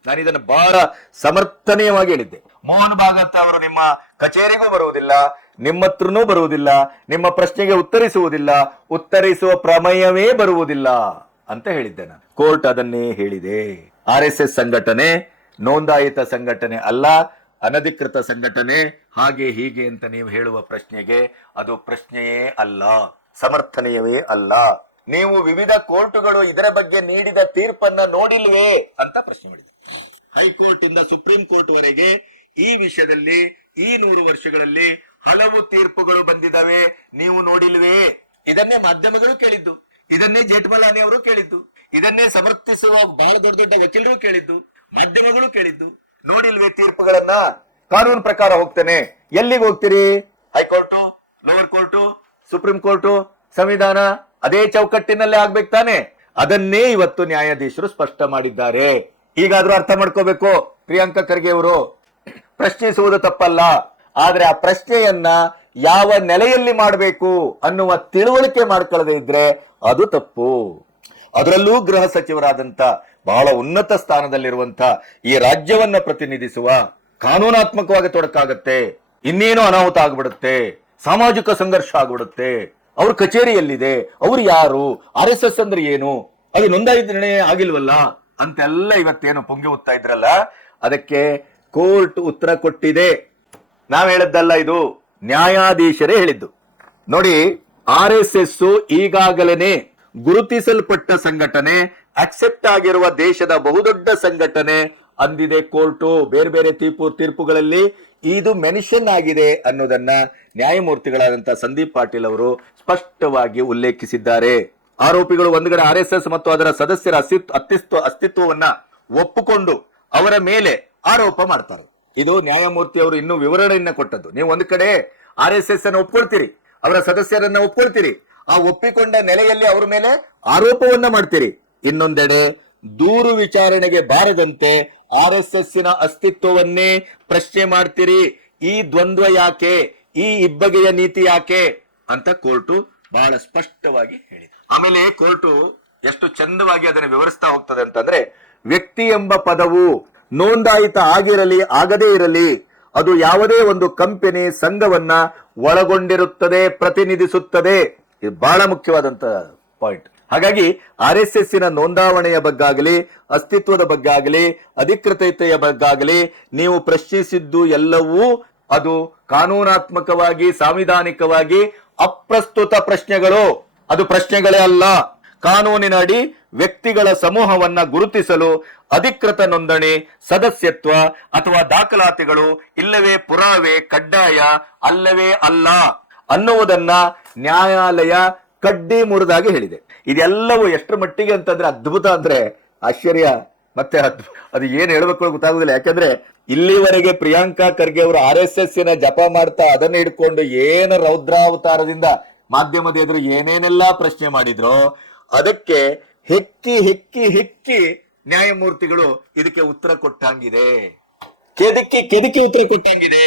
ನಾನು ಇದನ್ನು ಬಹಳ ಸಮರ್ಥನೀಯವಾಗಿ ಹೇಳಿದ್ದೆ. ಮೋಹನ್ ಭಾಗವತ್ ಅವರು ನಿಮ್ಮ ಕಚೇರಿಗೂ ಬರುವುದಿಲ್ಲ, ನಿಮ್ಮ ಹತ್ರನೂ ಬರುವುದಿಲ್ಲ, ನಿಮ್ಮ ಪ್ರಶ್ನೆಗೆ ಉತ್ತರಿಸುವುದಿಲ್ಲ, ಉತ್ತರಿಸುವ ಪ್ರಮೇಯವೇ ಬರುವುದಿಲ್ಲ ಅಂತ ಹೇಳಿದ್ದೆ ನಾನು. ಕೋರ್ಟ್ ಅದನ್ನೇ ಹೇಳಿದೆ. RSS ಸಂಘಟನೆ ನೋಂದಾಯಿತ ಸಂಘಟನೆ ಅಲ್ಲ, ಅನಧಿಕೃತ ಸಂಘಟನೆ, ಹಾಗೆ ಹೀಗೆ ಅಂತ ನೀವು ಹೇಳುವ ಪ್ರಶ್ನೆಗೆ ಅದು ಪ್ರಶ್ನೆಯೇ ಅಲ್ಲ, ಸಮರ್ಥನೀಯವೇ ಅಲ್ಲ. ನೀವು ವಿವಿಧ ಕೋರ್ಟುಗಳು ಇದರ ಬಗ್ಗೆ ನೀಡಿದ ತೀರ್ಪನ್ನ ನೋಡಿಲ್ವೇ ಅಂತ ಪ್ರಶ್ನೆ ಮಾಡಿದೆ. ಹೈಕೋರ್ಟ್ ಇಂದ ಸುಪ್ರೀಂ ಕೋರ್ಟ್ ವರೆಗೆ ಈ ವಿಷಯದಲ್ಲಿ ಈ 100 ವರ್ಷಗಳಲ್ಲಿ ಹಲವು ತೀರ್ಪುಗಳು ಬಂದಿದ್ದಾವೆ, ನೀವು ನೋಡಿಲ್ವೇ? ಇದನ್ನೇ ಮಾಧ್ಯಮಗಳು ಕೇಳಿದ್ದು, ಇದನ್ನೇ ಜೇಠ್ಮಲಾನಿ ಅವರು ಕೇಳಿದ್ದು, ಇದನ್ನೇ ಸಮರ್ಥಿಸುವ ಬಹಳ ದೊಡ್ಡ ದೊಡ್ಡ ವಕೀಲರು ಕೇಳಿದ್ದು, ಮಾಧ್ಯಮಗಳು ಕೇಳಿದ್ದು. ನೋಡಿಲ್ವೇ ತೀರ್ಪುಗಳನ್ನ? ಕಾನೂನು ಪ್ರಕಾರ ಹೋಗ್ತೇನೆ. ಎಲ್ಲಿಗೆ ಹೋಗ್ತೀರಿ? High court, lower court, supreme court, ಸಂವಿಧಾನ ಅದೇ ಚೌಕಟ್ಟಿನಲ್ಲೇ ಆಗ್ಬೇಕು ತಾನೆ. ಅದನ್ನೇ ಇವತ್ತು ನ್ಯಾಯಾಧೀಶರು ಸ್ಪಷ್ಟ ಮಾಡಿದ್ದಾರೆ. ಈಗಾದ್ರೂ ಅರ್ಥ ಮಾಡ್ಕೋಬೇಕು. ಪ್ರಿಯಾಂಕಾ ಖರ್ಗೆ ಅವರು ಪ್ರಶ್ನಿಸುವುದು ತಪ್ಪಲ್ಲ, ಆದ್ರೆ ಆ ಪ್ರಶ್ನೆಯನ್ನ ಯಾವ ನೆಲೆಯಲ್ಲಿ ಮಾಡಬೇಕು ಅನ್ನುವ ತಿಳುವಳಿಕೆ ಮಾಡ್ಕೊಳ್ಳದೆ ಇದ್ರೆ ಅದು ತಪ್ಪು. ಅದರಲ್ಲೂ ಗೃಹ ಸಚಿವರಾದಂತ ಬಹಳ ಉನ್ನತ ಸ್ಥಾನದಲ್ಲಿರುವಂತ ಈ ರಾಜ್ಯವನ್ನ ಪ್ರತಿನಿಧಿಸುವ ಕಾನೂನಾತ್ಮಕವಾಗಿ ತೊಡಕಾಗತ್ತೆ, ಇನ್ನೇನು ಅನಾಹುತ ಆಗ್ಬಿಡುತ್ತೆ, ಸಾಮಾಜಿಕ ಸಂಘರ್ಷ ಆಗ್ಬಿಡುತ್ತೆ. ಅವ್ರ ಕಚೇರಿಯಲ್ಲಿದೆ, ಅವ್ರು ಯಾರು, RSS ಅಂದ್ರೆ ಏನು, ಅದು ನೋಂದಾಯಿತ ನಿರ್ಣಯ ಆಗಿಲ್ವಲ್ಲ ಅಂತೆಲ್ಲ ಇವತ್ತೇನು ಪುಂಗಿ ಉತ್ತಾ ಇದ್ರಲ್ಲ, ಅದಕ್ಕೆ ಕೋರ್ಟ್ ಉತ್ತರ ಕೊಟ್ಟಿದೆ. ನಾವ್ ಹೇಳದ್ದಲ್ಲ, ಇದು ನ್ಯಾಯಾಧೀಶರೇ ಹೇಳಿದ್ದು. ನೋಡಿ, RSS ಈಗಾಗಲೇ ಗುರುತಿಸಲ್ಪಟ್ಟ ಸಂಘಟನೆ, ಅಕ್ಸೆಪ್ಟ್ ಆಗಿರುವ ದೇಶದ ಬಹುದೊಡ್ಡ ಸಂಘಟನೆ ಅಂದಿದೆ ಕೋರ್ಟು. ಬೇರೆ ಬೇರೆ ತೀರ್ಪುಗಳಲ್ಲಿ ಇದು ಮೆನ್ಷನ್ ಆಗಿದೆ ಅನ್ನೋದನ್ನ ನ್ಯಾಯಮೂರ್ತಿಗಳಾದಂತಹ ಸಂದೀಪ್ ಪಾಟೀಲ್ ಅವರು ಸ್ಪಷ್ಟವಾಗಿ ಉಲ್ಲೇಖಿಸಿದ್ದಾರೆ. ಆರೋಪಿಗಳು ಒಂದು ಕಡೆ RSS ಮತ್ತು ಅದರ ಸದಸ್ಯರ ಅಸ್ತಿತ್ವವನ್ನ ಒಪ್ಪುಕೊಂಡು ಅವರ ಮೇಲೆ ಆರೋಪ ಮಾಡ್ತಾರೆ. ಇದು ನ್ಯಾಯಮೂರ್ತಿ ಅವರು ಇನ್ನೂ ವಿವರಣೆಯನ್ನ ಕೊಟ್ಟದ್ದು. ನೀವು ಒಂದು ಕಡೆ RSS ಅನ್ನು ಒಪ್ಕೊಳ್ತೀರಿ, ಅವರ ಸದಸ್ಯರನ್ನ ಒಪ್ಕೊಳ್ತೀರಿ, ಆ ಒಪ್ಪಿಕೊಂಡ ನೆಲೆಯಲ್ಲಿ ಅವರ ಮೇಲೆ ಆರೋಪವನ್ನ ಮಾಡ್ತೀರಿ. ಇನ್ನೊಂದೆಡೆ ದೂರು ವಿಚಾರಣೆಗೆ ಬಾರದಂತೆ RSSನ ಅಸ್ತಿತ್ವವನ್ನೇ ಪ್ರಶ್ನೆ ಮಾಡ್ತೀರಿ. ಈ ದ್ವಂದ್ವ ಯಾಕೆ, ಈ ಇಬ್ಬಗೆಯ ನೀತಿ ಯಾಕೆ ಅಂತ ಕೋರ್ಟು ಬಹಳ ಸ್ಪಷ್ಟವಾಗಿ ಹೇಳಿದೆ. ಆಮೇಲೆ ಕೋರ್ಟು ಎಷ್ಟು ಚಂದವಾಗಿ ಅದನ್ನು ವಿವರಿಸ್ತಾ ಹೋಗ್ತದೆ ಅಂತಂದ್ರೆ, ವ್ಯಕ್ತಿ ಎಂಬ ಪದವು ನೋಂದಾಯಿತ ಆಗಿರಲಿ ಆಗದೇ ಇರಲಿ, ಅದು ಯಾವುದೇ ಒಂದು ಕಂಪನಿ ಸಂಘವನ್ನ ಒಳಗೊಂಡಿರುತ್ತದೆ, ಪ್ರತಿನಿಧಿಸುತ್ತದೆ. ಇದು ಬಹಳ ಮುಖ್ಯವಾದಂತ ಪಾಯಿಂಟ್. ಹಾಗಾಗಿ RSSನ ನೋಂದಾವಣೆಯ ಬಗ್ಗಾಗಲಿ, ಅಸ್ತಿತ್ವದ ಬಗ್ಗಾಗಲಿ, ಅಧಿಕೃತತೆಯ ಬಗ್ಗಾಗಲಿ ನೀವು ಪ್ರಶ್ನಿಸಿದ್ದು ಎಲ್ಲವೂ ಅದು ಕಾನೂನಾತ್ಮಕವಾಗಿ, ಸಾಂವಿಧಾನಿಕವಾಗಿ ಅಪ್ರಸ್ತುತ ಪ್ರಶ್ನೆಗಳು. ಅದು ಪ್ರಶ್ನೆಗಳೇ ಅಲ್ಲ. ಕಾನೂನಿನ ಅಡಿ ವ್ಯಕ್ತಿಗಳ ಸಮೂಹವನ್ನ ಗುರುತಿಸಲು ಅಧಿಕೃತ ನೋಂದಣಿ, ಸದಸ್ಯತ್ವ ಅಥವಾ ದಾಖಲಾತಿಗಳು ಇಲ್ಲವೇ ಪುರಾವೆ ಕಡ್ಡಾಯ ಅಲ್ಲವೇ ಅಲ್ಲ ಅನ್ನುವುದನ್ನ ನ್ಯಾಯಾಲಯ ಕಡ್ಡಿ ಮುರಿದಾಗಿ ಹೇಳಿದೆ. ಇದೆಲ್ಲವೂ ಎಷ್ಟರ ಮಟ್ಟಿಗೆ ಅಂತಂದ್ರೆ ಅದ್ಭುತ ಅಂದ್ರೆ ಆಶ್ಚರ್ಯ, ಮತ್ತೆ ಅದು ಏನ್ ಹೇಳ್ಬೇಕು ಗೊತ್ತಾಗುದಿಲ್ಲ. ಯಾಕಂದ್ರೆ ಇಲ್ಲಿವರೆಗೆ ಪ್ರಿಯಾಂಕಾ ಖರ್ಗೆ ಅವರು RSSನ ಜಪ ಮಾಡ್ತಾ ಅದನ್ನ ಹಿಡ್ಕೊಂಡು ಏನು ರೌದ್ರಾವತಾರದಿಂದ ಮಾಧ್ಯಮದ ಎದುರು ಏನೇನೆಲ್ಲಾ ಪ್ರಶ್ನೆ ಮಾಡಿದ್ರು, ಅದಕ್ಕೆ ಹೆಕ್ಕಿ ಹೆಕ್ಕಿ ಹೆಕ್ಕಿ ನ್ಯಾಯಮೂರ್ತಿಗಳು ಇದಕ್ಕೆ ಉತ್ತರ ಕೊಟ್ಟಂಗಿದೆ. ಕೆದಕಿ ಉತ್ತರ ಕೊಟ್ಟಂಗಿದೆ.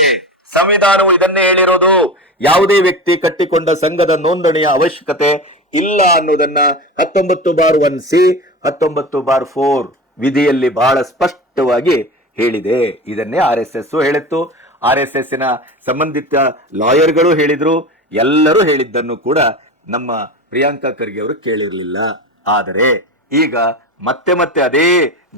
ಸಂವಿಧಾನವು ಇದನ್ನೇ ಹೇಳಿರೋದು. ಯಾವುದೇ ವ್ಯಕ್ತಿ ಕಟ್ಟಿಕೊಂಡ ಸಂಘದ ನೋಂದಣಿಯ ಅವಶ್ಯಕತೆ ಇಲ್ಲ ಅನ್ನೋದನ್ನ 19/1C 19/4 ವಿಧಿಯಲ್ಲಿ ಬಹಳ ಸ್ಪಷ್ಟವಾಗಿ ಹೇಳಿದೆ. ಇದನ್ನೇ RSS ಹೇಳಿತ್ತು. RSSನ ಸಂಬಂಧಿತ ಲಾಯರ್ಗಳು ಹೇಳಿದ್ರು. ಎಲ್ಲರೂ ಹೇಳಿದ್ದನ್ನು ಕೂಡ ನಮ್ಮ ಪ್ರಿಯಾಂಕಾ ಖರ್ಗೆ ಅವರು ಕೇಳಿರ್ಲಿಲ್ಲ. ಆದರೆ ಈಗ ಮತ್ತೆ ಮತ್ತೆ ಅದೇ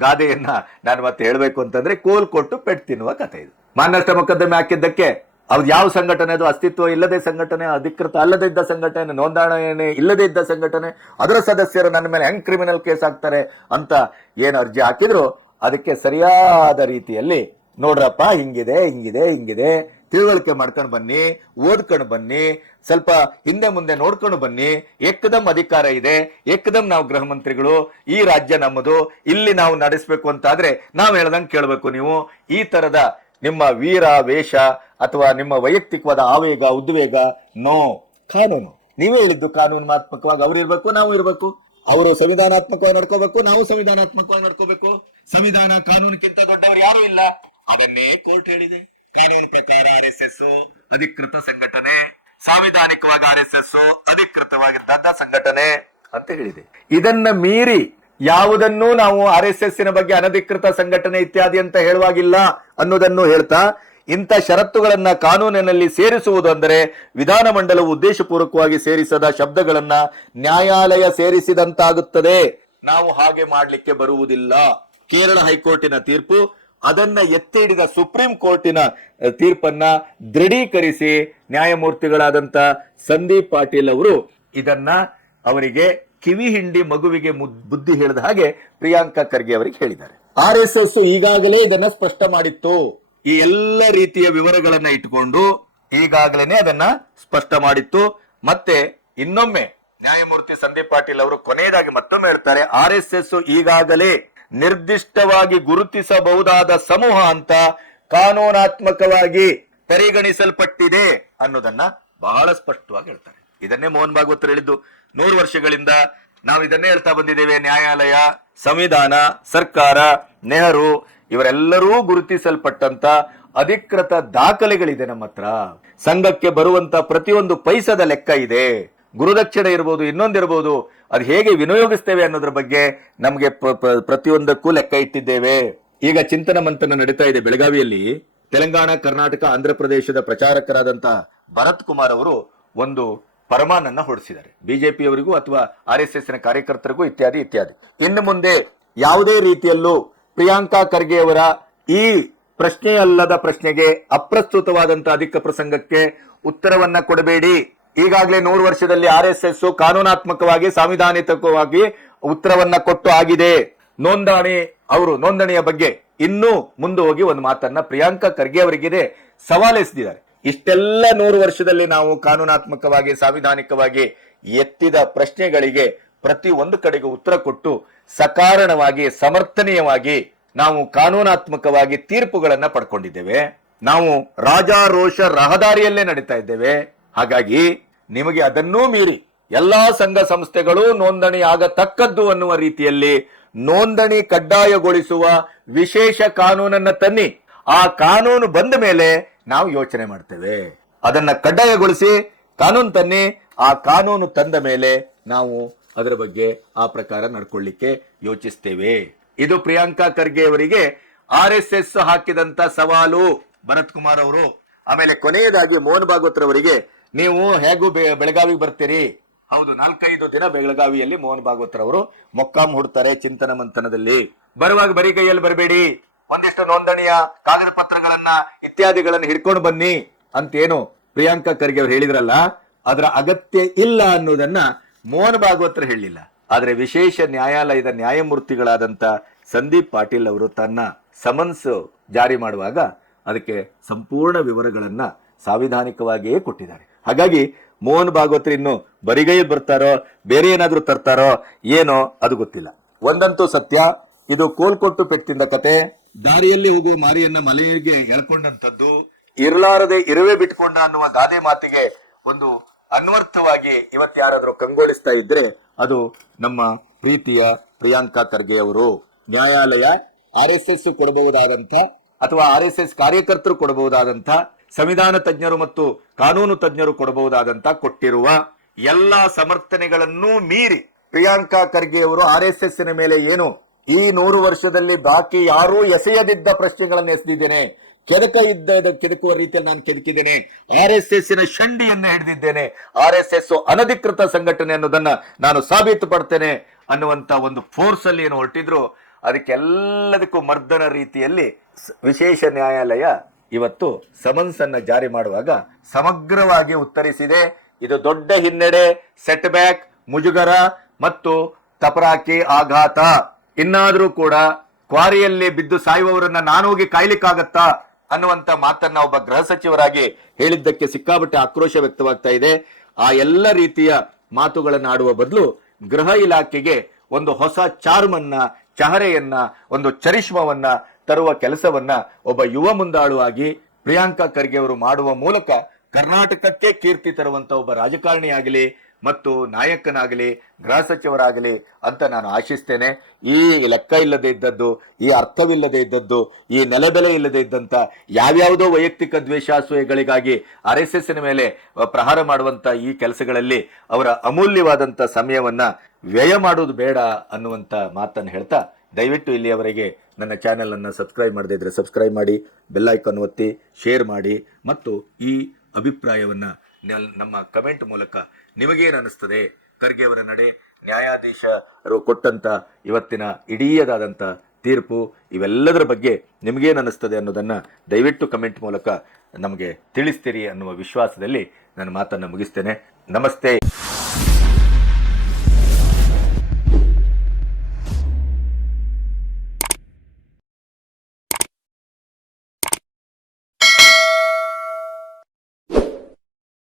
ಗಾದೆಯನ್ನ ನಾನು ಮತ್ತೆ ಹೇಳ್ಬೇಕು ಅಂತಂದ್ರೆ ಕೋಲ್ ಕೊಟ್ಟು ಪೆಟ್ಟು ತಿನ್ನುವ ಕಥೆ ಇದು. ಮಾನನಷ್ಟ ಮೊಕದ್ದಮೆ ಹಾಕಿದ್ದಕ್ಕೆ ಅವ್ರು ಯಾವ ಸಂಘಟನೆ, ಅದು ಅಸ್ತಿತ್ವ ಇಲ್ಲದೆ ಸಂಘಟನೆ, ಅಧಿಕೃತ ಅಲ್ಲದೆ ಇದ್ದ ಸಂಘಟನೆ, ನೋಂದಣಿ ಇಲ್ಲದೆ ಇದ್ದ ಸಂಘಟನೆ, ಅದರ ಸದಸ್ಯರು ನನ್ನ ಮೇಲೆ ಹೆಂಗ್ ಕ್ರಿಮಿನಲ್ ಕೇಸ್ ಹಾಕ್ತಾರೆ ಅಂತ ಏನು ಅರ್ಜಿ ಹಾಕಿದ್ರು ಅದಕ್ಕೆ ಸರಿಯಾದ ರೀತಿಯಲ್ಲಿ ನೋಡ್ರಪ್ಪ ಹಿಂಗಿದೆ ಹಿಂಗಿದೆ ಹಿಂಗಿದೆ ತಿಳುವಳಿಕೆ ಮಾಡ್ಕೊಂಡು ಬನ್ನಿ, ಓದ್ಕೊಂಡು ಬನ್ನಿ, ಸ್ವಲ್ಪ ಹಿಂದೆ ಮುಂದೆ ನೋಡ್ಕೊಂಡು ಬನ್ನಿ, ಏಕದಮ್ ಅಧಿಕಾರ ಇದೆ, ಏಕದಮ್ ನಾವು ಗೃಹ ಮಂತ್ರಿಗಳು, ಈ ರಾಜ್ಯ ನಮ್ಮದು, ಇಲ್ಲಿ ನಾವು ನಡೆಸಬೇಕು ಅಂತಾದ್ರೆ ನಾವು ಹೇಳ್ದಂಗೆ ಕೇಳಬೇಕು. ನೀವು ಈ ತರದ ನಿಮ್ಮ ವೀರ ವೇಷ ಅಥವಾ ನಿಮ್ಮ ವೈಯಕ್ತಿಕವಾದ ಆವೇಗ ಉದ್ವೇಗ ನೋ. ಕಾನೂನು ನೀವೇ ಹೇಳಿದ್ದು ಕಾನೂನಾತ್ಮಕವಾಗಿ ಅವ್ರು ಇರ್ಬೇಕು, ನಾವು ಇರ್ಬೇಕು. ಅವರು ಸಂವಿಧಾನಾತ್ಮಕವಾಗಿ ನಡ್ಕೋಬೇಕು, ನಾವು ಸಂವಿಧಾನಾತ್ಮಕವಾಗಿ ನಡ್ಕೋಬೇಕು. ಸಂವಿಧಾನ ಕಾನೂನಿಗಿಂತ ದೊಡ್ಡವರು ಯಾರು ಇಲ್ಲ, ಅದನ್ನೇ ಕೋರ್ಟ್ ಹೇಳಿದೆ. ಕಾನೂನು ಪ್ರಕಾರ RSS ಅಧಿಕೃತ ಸಂಘಟನೆ, ಸಾಂವಿಧಾನಿಕವಾಗಿ RSS ಅಧಿಕೃತವಾಗಿದ್ದ ಸಂಘಟನೆ ಅಂತ ಹೇಳಿದೆ. ಇದನ್ನ ಮೀರಿ ಯಾವುದನ್ನು ನಾವು RSS ಬಗ್ಗೆ ಅನಧಿಕೃತ ಸಂಘಟನೆ ಇತ್ಯಾದಿ ಅಂತ ಹೇಳುವಾಗಿಲ್ಲ ಅನ್ನೋದನ್ನು ಹೇಳ್ತಾ, ಇಂಥ ಷರತ್ತುಗಳನ್ನ ಕಾನೂನಿನಲ್ಲಿ ಸೇರಿಸುವುದು ಅಂದರೆ ವಿಧಾನಮಂಡಲವು ಉದ್ದೇಶಪೂರ್ವಕವಾಗಿ ಸೇರಿಸದ ಶಬ್ದಗಳನ್ನ ನ್ಯಾಯಾಲಯ ಸೇರಿಸಿದಂತಾಗುತ್ತದೆ. ನಾವು ಹಾಗೆ ಮಾಡ್ಲಿಕ್ಕೆ ಬರುವುದಿಲ್ಲ. ಕೇರಳ ಹೈಕೋರ್ಟಿನ ತೀರ್ಪು, ಅದನ್ನ ಎತ್ತಿ ಹಿಡಿದ ಸುಪ್ರೀಂ ಕೋರ್ಟಿನ ತೀರ್ಪನ್ನ ದೃಢೀಕರಿಸಿ ನ್ಯಾಯಮೂರ್ತಿಗಳಾದಂತ ಸಂದೀಪ್ ಪಾಟೀಲ್ ಅವರು ಇದನ್ನ ಅವರಿಗೆ ಕಿವಿ ಹಿಂಡಿ ಮಗುವಿಗೆ ಬುದ್ಧಿ ಹೇಳಿದ ಹಾಗೆ ಪ್ರಿಯಾಂಕಾ ಖರ್ಗೆ ಅವರಿಗೆ ಹೇಳಿದ್ದಾರೆ. RSS ಈಗಾಗಲೇ ಇದನ್ನ ಸ್ಪಷ್ಟ ಮಾಡಿತ್ತು. ಈ ಎಲ್ಲ ರೀತಿಯ ವಿವರಗಳನ್ನ ಇಟ್ಟುಕೊಂಡು ಈಗಾಗಲೇ ಅದನ್ನ ಸ್ಪಷ್ಟ ಮಾಡಿತ್ತು. ಮತ್ತೆ ಇನ್ನೊಮ್ಮೆ ನ್ಯಾಯಮೂರ್ತಿ ಸಂದೀಪ್ ಪಾಟೀಲ್ ಅವರು ಕೊನೆಯದಾಗಿ ಮತ್ತೊಮ್ಮೆ ಹೇಳ್ತಾರೆ, RSS ಈಗಾಗಲೇ ನಿರ್ದಿಷ್ಟವಾಗಿ ಗುರುತಿಸಬಹುದಾದ ಸಮೂಹ ಅಂತ ಕಾನೂನಾತ್ಮಕವಾಗಿ ಪರಿಗಣಿಸಲ್ಪಟ್ಟಿದೆ ಅನ್ನೋದನ್ನ ಬಹಳ ಸ್ಪಷ್ಟವಾಗಿ ಹೇಳ್ತಾರೆ. ಇದನ್ನೇ ಮೋಹನ್ ಭಾಗವತ್ ಹೇಳಿದ್ದು. 100 ವರ್ಷಗಳಿಂದ ನಾವು ಇದನ್ನೇ ಹೇಳ್ತಾ ಬಂದಿದ್ದೇವೆ. ನ್ಯಾಯಾಲಯ, ಸಂವಿಧಾನ, ಸರ್ಕಾರ, ನೆಹರು ಇವರೆಲ್ಲರೂ ಗುರುತಿಸಲ್ಪಟ್ಟಂತ ಅಧಿಕೃತ ದಾಖಲೆಗಳಿದೆ ನಮ್ಮ ಹತ್ರ. ಸಂಘಕ್ಕೆ ಬರುವಂತ ಪ್ರತಿಯೊಂದು ಪೈಸದ ಲೆಕ್ಕ ಇದೆ. ಗುರುದಕ್ಷಿಣೆ ಇರ್ಬೋದು, ಇನ್ನೊಂದಿರ್ಬೋದು, ಅದು ಹೇಗೆ ವಿನಿಯೋಗಿಸ್ತೇವೆ ಅನ್ನೋದ್ರ ಬಗ್ಗೆ ನಮಗೆ ಪ್ರತಿಯೊಂದಕ್ಕೂ ಲೆಕ್ಕ ಇಟ್ಟಿದ್ದೇವೆ. ಈಗ ಚಿಂತನ ಮಂಥನ ನಡೀತಾ ಇದೆ ಬೆಳಗಾವಿಯಲ್ಲಿ. ತೆಲಂಗಾಣ, ಕರ್ನಾಟಕ, ಆಂಧ್ರ ಪ್ರದೇಶದ ಪ್ರಚಾರಕರಾದಂತ ಭರತ್ ಕುಮಾರ್ ಅವರು ಒಂದು ಪರಮಾನನ್ನ ಹೊರಡಿಸಿದ್ದಾರೆ. ಬಿಜೆಪಿಯವರಿಗೂ ಅಥವಾ RSS ನ ಕಾರ್ಯಕರ್ತರಿಗೂ ಇತ್ಯಾದಿ ಇತ್ಯಾದಿ. ಇನ್ನು ಮುಂದೆ ಯಾವುದೇ ರೀತಿಯಲ್ಲೂ ಪ್ರಿಯಾಂಕಾ ಖರ್ಗೆ ಅವರ ಈ ಪ್ರಶ್ನೆಯಲ್ಲದ ಪ್ರಶ್ನೆಗೆ, ಅಪ್ರಸ್ತುತವಾದಂತಹ ಅಧಿಕ ಪ್ರಸಂಗಕ್ಕೆ ಉತ್ತರವನ್ನ ಕೊಡಬೇಡಿ. ಈಗಾಗಲೇ 100 ವರ್ಷದಲ್ಲಿ RSS ಕಾನೂನಾತ್ಮಕವಾಗಿ ಸಾಂವಿಧಾನಿಕವಾಗಿ ಉತ್ತರವನ್ನ ಕೊಟ್ಟು ಆಗಿದೆ. ನೋಂದಣಿಯ ಬಗ್ಗೆ ಇನ್ನೂ ಮುಂದೆ ಹೋಗಿ ಒಂದು ಮಾತನ್ನ ಪ್ರಿಯಾಂಕಾ ಖರ್ಗೆ ಅವರಿಗಿದೆ ಸವಾಲೆಸೆದಿದ್ದಾರೆ. ಇಷ್ಟೆಲ್ಲ 100 ವರ್ಷದಲ್ಲಿ ನಾವು ಕಾನೂನಾತ್ಮಕವಾಗಿ ಸಾಂವಿಧಾನಿಕವಾಗಿ ಎತ್ತಿದ ಪ್ರಶ್ನೆಗಳಿಗೆ ಪ್ರತಿ ಒಂದು ಕಡೆಗೆ ಉತ್ತರ ಕೊಟ್ಟು ಸಕಾರಣವಾಗಿ ಸಮರ್ಥನೀಯವಾಗಿ ನಾವು ಕಾನೂನಾತ್ಮಕವಾಗಿ ತೀರ್ಪುಗಳನ್ನ ಪಡ್ಕೊಂಡಿದ್ದೇವೆ. ನಾವು ರಾಜಾರೋಷ ರಹದಾರಿಯಲ್ಲೇ ನಡೀತಾ ಇದ್ದೇವೆ. ಹಾಗಾಗಿ ನಿಮಗೆ ಅದನ್ನೂ ಮೀರಿ ಎಲ್ಲಾ ಸಂಘ ಸಂಸ್ಥೆಗಳು ನೋಂದಣಿ ಆಗತಕ್ಕದ್ದು ಅನ್ನುವ ರೀತಿಯಲ್ಲಿ ನೋಂದಣಿ ಕಡ್ಡಾಯಗೊಳಿಸುವ ವಿಶೇಷ ಕಾನೂನನ್ನ ತನ್ನಿ. ಆ ಕಾನೂನು ಬಂದ ಮೇಲೆ ನಾವು ಯೋಚನೆ ಮಾಡ್ತೇವೆ. ಅದನ್ನ ಕಡ್ಡಾಯಗೊಳಿಸಿ ಕಾನೂನು ತನ್ನಿ. ಆ ಕಾನೂನು ತಂದ ಮೇಲೆ ನಾವು ಅದರ ಬಗ್ಗೆ ಆ ಪ್ರಕಾರ ನಡ್ಕೊಳ್ಳಿಕ್ಕೆ ಯೋಚಿಸ್ತೇವೆ. ಇದು ಪ್ರಿಯಾಂಕಾ ಖರ್ಗೆ ಅವರಿಗೆ RSS ಹಾಕಿದಂತ ಸವಾಲು ಭರತ್ ಕುಮಾರ್ ಅವರು. ಆಮೇಲೆ ಕೊನೆಯದಾಗಿ ಮೋಹನ್ ಭಾಗವತ್ ಅವರಿಗೆ, ನೀವು ಹೇಗೂ ಬೆಳಗಾವಿಗೆ ಬರ್ತೀರಿ. ಹೌದು, 4-5 ದಿನ ಬೆಳಗಾವಿಯಲ್ಲಿ ಮೋಹನ್ ಭಾಗವತ್ ಅವರು ಮೊಕ್ಕಾಂ ಹೂಡ್ತಾರೆ ಚಿಂತನ ಮಂಥನದಲ್ಲಿ. ಬರುವಾಗ ಬರೀ ಕೈಯಲ್ಲಿ ಬರಬೇಡಿ, ಒಂದಿಷ್ಟು ನೋಂದಣಿಯ ಕಾಗದ ಪತ್ರಗಳನ್ನ ಇತ್ಯಾದಿಗಳನ್ನ ಹಿಡ್ಕೊಂಡು ಬನ್ನಿ ಅಂತೇನು ಪ್ರಿಯಾಂಕಾ ಖರ್ಗೆ ಅವರು ಹೇಳಿದ್ರಲ್ಲ, ಅದರ ಅಗತ್ಯ ಇಲ್ಲ ಅನ್ನೋದನ್ನ ಮೋಹನ್ ಭಾಗವತರು ಹೇಳಿಲ್ಲ. ಆದ್ರೆ ವಿಶೇಷ ನ್ಯಾಯಾಲಯದ ನ್ಯಾಯಮೂರ್ತಿಗಳಾದಂತ ಸಂದೀಪ್ ಪಾಟೀಲ್ ಅವರು ತನ್ನ ಸಮನ್ಸ್ ಜಾರಿ ಮಾಡುವಾಗ ಅದಕ್ಕೆ ಸಂಪೂರ್ಣ ವಿವರಗಳನ್ನ ಸಾಂವಿಧಾನಿಕವಾಗಿಯೇ ಕೊಟ್ಟಿದ್ದಾರೆ. ಹಾಗಾಗಿ ಮೋಹನ್ ಭಾಗವತರು ಇನ್ನು ಬರಿಗೈ ಬರ್ತಾರೋ ಬೇರೆ ಏನಾದ್ರೂ ತರ್ತಾರೋ ಏನೋ ಅದು ಗೊತ್ತಿಲ್ಲ. ಒಂದಂತೂ ಸತ್ಯ, ಇದು ಕೋಲ್ಕೊಟ್ಟು ಪೆಟ್ಟಿಂದ ಕತೆ. ದಾರಿಯಲ್ಲಿ ಹೋಗುವ ಮಾರಿಯನ್ನ ಮಲೆಗೆ ಎಳ್ಕೊಂಡಂತದ್ದು, ಇರಲಾರದೆ ಇರುವೆ ಬಿಟ್ಕೊಂಡ ಅನ್ನುವ ಗಾದೆ ಮಾತಿಗೆ ಒಂದು ಅನ್ವರ್ಥವಾಗಿ ಇವತ್ತು ಯಾರಾದ್ರೂ ಕಂಗೊಳಿಸ್ತಾ ಇದ್ರೆ ಅದು ನಮ್ಮ ಪ್ರೀತಿಯ ಪ್ರಿಯಾಂಕಾ ಖರ್ಗೆ ಅವರು. ನ್ಯಾಯಾಲಯ RSS ಕೊಡಬಹುದಾದಂತ ಅಥವಾ RSS ಕಾರ್ಯಕರ್ತರು ಕೊಡಬಹುದಾದಂತ, ಸಂವಿಧಾನ ತಜ್ಞರು ಮತ್ತು ಕಾನೂನು ತಜ್ಞರು ಕೊಡಬಹುದಾದಂತ ಕೊಟ್ಟಿರುವ ಎಲ್ಲಾ ಸಮರ್ಥನೆಗಳನ್ನೂ ಮೀರಿ ಪ್ರಿಯಾಂಕಾ ಖರ್ಗೆ ಅವರು RSS ನ ಮೇಲೆ ಏನು ಈ 100 ವರ್ಷದಲ್ಲಿ ಬಾಕಿ ಯಾರೂ ಎಸೆಯದಿದ್ದ ಪ್ರಶ್ನೆಗಳನ್ನು ಎಸೆದಿದ್ದೇನೆ. ಕೆದಕುವ ರೀತಿಯಲ್ಲಿ ನಾನು ಕೆದಕಿದ್ದೇನೆ. RSS ಶಂಡಿಯನ್ನ ಹಿಡಿದಿದ್ದೇನೆ. RSS ಅನಧಿಕೃತ ಸಂಘಟನೆ ಅನ್ನೋದನ್ನ ನಾನು ಸಾಬೀತುಪಡ್ತೇನೆ ಅನ್ನುವಂತ ಒಂದು ಫೋರ್ಸ್ ಅಲ್ಲಿ ಏನು ಹೊರಟಿದ್ರು, ಅದಕ್ಕೆಲ್ಲದಕ್ಕೂ ಮರ್ದನ ರೀತಿಯಲ್ಲಿ ವಿಶೇಷ ನ್ಯಾಯಾಲಯ ಇವತ್ತು ಸಮನ್ಸ್ ಅನ್ನ ಜಾರಿ ಮಾಡುವಾಗ ಸಮಗ್ರವಾಗಿ ಉತ್ತರಿಸಿದೆ. ಇದು ದೊಡ್ಡ ಹಿನ್ನಡೆ, ಸೆಟ್ ಬ್ಯಾಕ್, ಮುಜುಗರ ಮತ್ತು ತಪರಾಕಿ ಆಘಾತ. ಇನ್ನಾದ್ರೂ ಕೂಡ ಕ್ವಾರಿಯಲ್ಲಿ ಬಿದ್ದು ಸಾಯುವವರನ್ನ ನಾನೋಗಿ ಕಾಯ್ಲಿಕ್ಕಾಗತ್ತಾ ಅನ್ನುವಂತ ಮಾತನ್ನ ಒಬ್ಬ ಗೃಹ ಸಚಿವರಾಗಿ ಹೇಳಿದ್ದಕ್ಕೆ ಸಿಕ್ಕಾಪಟ್ಟೆ ಆಕ್ರೋಶ ವ್ಯಕ್ತವಾಗ್ತಾ ಇದೆ. ಆ ಎಲ್ಲ ರೀತಿಯ ಮಾತುಗಳನ್ನು ಆಡುವ ಬದಲು ಗೃಹ ಇಲಾಖೆಗೆ ಒಂದು ಹೊಸ ಚಾರ್ಮ್ ಅನ್ನ, ಚಹರೆಯನ್ನ, ಒಂದು ಚರಿಷ್ಮವನ್ನ ತರುವ ಕೆಲಸವನ್ನ ಒಬ್ಬ ಯುವ ಮುಂದಾಳುವಾಗಿ ಪ್ರಿಯಾಂಕಾ ಖರ್ಗೆ ಅವರು ಮಾಡುವ ಮೂಲಕ ಕರ್ನಾಟಕಕ್ಕೆ ಕೀರ್ತಿ ತರುವಂತ ಒಬ್ಬ ರಾಜಕಾರಣಿಯಾಗಲಿ ಮತ್ತು ನಾಯಕನಾಗಲಿ ಗೃಹ ಸಚಿವರಾಗಲಿ ಅಂತ ನಾನು ಆಶಿಸ್ತೇನೆ. ಈ ಲೆಕ್ಕ ಇಲ್ಲದೆ ಇದ್ದದ್ದು, ಈ ಅರ್ಥವಿಲ್ಲದೆ ಇದ್ದದ್ದು, ಈ ನೆಲಬೆಲೆ ಇಲ್ಲದೆ ಇದ್ದಂತ ಯಾವ್ಯಾವುದೋ ವೈಯಕ್ತಿಕ ದ್ವೇಷಾಸೂಯೆಗಳಿಗಾಗಿ RSS ಮೇಲೆ ಪ್ರಹಾರ ಮಾಡುವಂತ ಈ ಕೆಲಸಗಳಲ್ಲಿ ಅವರ ಅಮೂಲ್ಯವಾದಂತ ಸಮಯವನ್ನ ವ್ಯಯ ಮಾಡುವುದು ಬೇಡ ಅನ್ನುವಂತ ಮಾತನ್ನು ಹೇಳ್ತಾ, ದಯವಿಟ್ಟು ಇಲ್ಲಿಯವರೆಗೆ ನನ್ನ ಚಾನೆಲ್ ಅನ್ನು ಸಬ್ಸ್ಕ್ರೈಬ್ ಮಾಡದೇ ಇದ್ರೆ ಸಬ್ಸ್ಕ್ರೈಬ್ ಮಾಡಿ, ಬೆಲ್ ಐಕಾನ್ ಒತ್ತಿ, ಶೇರ್ ಮಾಡಿ ಮತ್ತು ಈ ಅಭಿಪ್ರಾಯವನ್ನ ನಮ್ಮ ಕಮೆಂಟ್ ಮೂಲಕ ನಿಮಗೇನು ಅನಿಸ್ತದೆ, ಖರ್ಗೆ ಅವರ ನಡೆ, ನ್ಯಾಯಾಧೀಶರು ಕೊಟ್ಟಂತ ಇವತ್ತಿನ ಇಡೀದಾದಂತ ತೀರ್ಪು, ಇವೆಲ್ಲದರ ಬಗ್ಗೆ ನಿಮಗೇನು ಅನಿಸ್ತದೆ ಅನ್ನೋದನ್ನ ದಯವಿಟ್ಟು ಕಮೆಂಟ್ ಮೂಲಕ ನಮಗೆ ತಿಳಿಸ್ತೀರಿ ಅನ್ನುವ ವಿಶ್ವಾಸದಲ್ಲಿ ನನ್ನ ಮಾತನ್ನ ಮುಗಿಸ್ತೇನೆ. ನಮಸ್ತೆ.